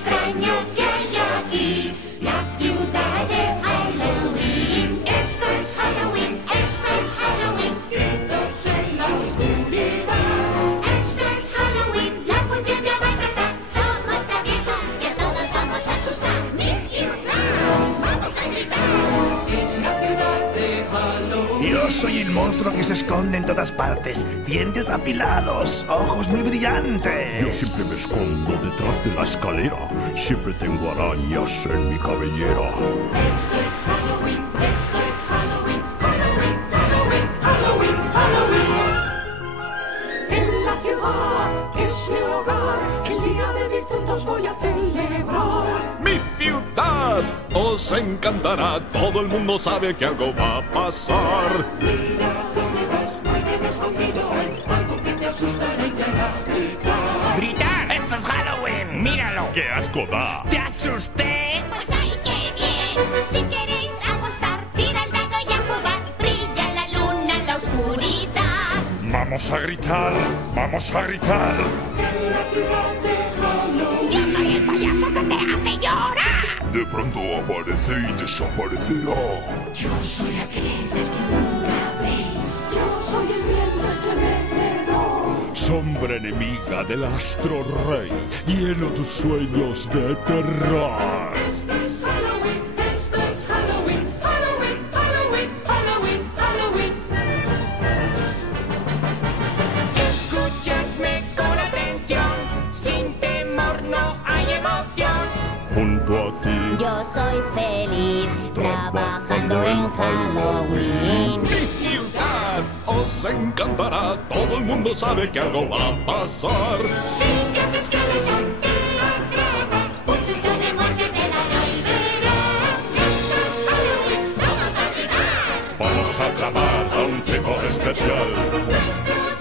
extraño que hay aquí, la ciudad de Halloween. Esto es Halloween, esto es Halloween. Gritos en la oscuridad. Esto es Halloween, la función ya va a empezar. Somos traviesos y a todos vamos a asustar. Mi ciudad, vamos a gritar. En la ciudad de Halloween. Yo soy el monstruo que se esconde en todas partes. Dientes afilados, ojos muy brillantes. Yo siempre me escondo detrás de la escalera. Siempre tengo arañas en mi cabellera. Esto es Halloween, esto es Halloween. Halloween, Halloween, Halloween, Halloween. En la ciudad que es mi hogar, el día de difuntos voy a celebrar. ¡Mi ciudad! Os encantará, todo el mundo sabe que algo va a pasar. Mira dónde vas, muy bien escondido. Hay algo que te asustará y te hará gritar. ¡Gritar! ¡Esto es Halloween! ¡Míralo! ¡Qué asco da! ¿Te asusté? Pues ¡ay, qué bien! Si queréis apostar, tira el dado y a jugar. Brilla la luna en la oscuridad. Vamos a gritar, vamos a gritar. En la ciudad de Halloween. Yo soy el payaso que te hace llorar. De pronto aparece y desaparecerá. Yo soy aquel del que nunca veis. Yo soy el viento estremecedor. Sombra enemiga del astro rey, lleno tus sueños de terror. Esto es Halloween, esto es Halloween. Halloween, Halloween, Halloween, Halloween. Escuchadme con atención. Sin temor no hay emoción. Junto a ti, Yo soy feliz trabajando en Halloween. ¡Mi ciudad! Os encantará, todo el mundo sabe que algo va a pasar. Sigue a Skeleton, te atrapa. Pulsación de muerte te dará y verás. Esto es Halloween, vamos a gritar. vamos a clamar a un tipo especial. Nuestro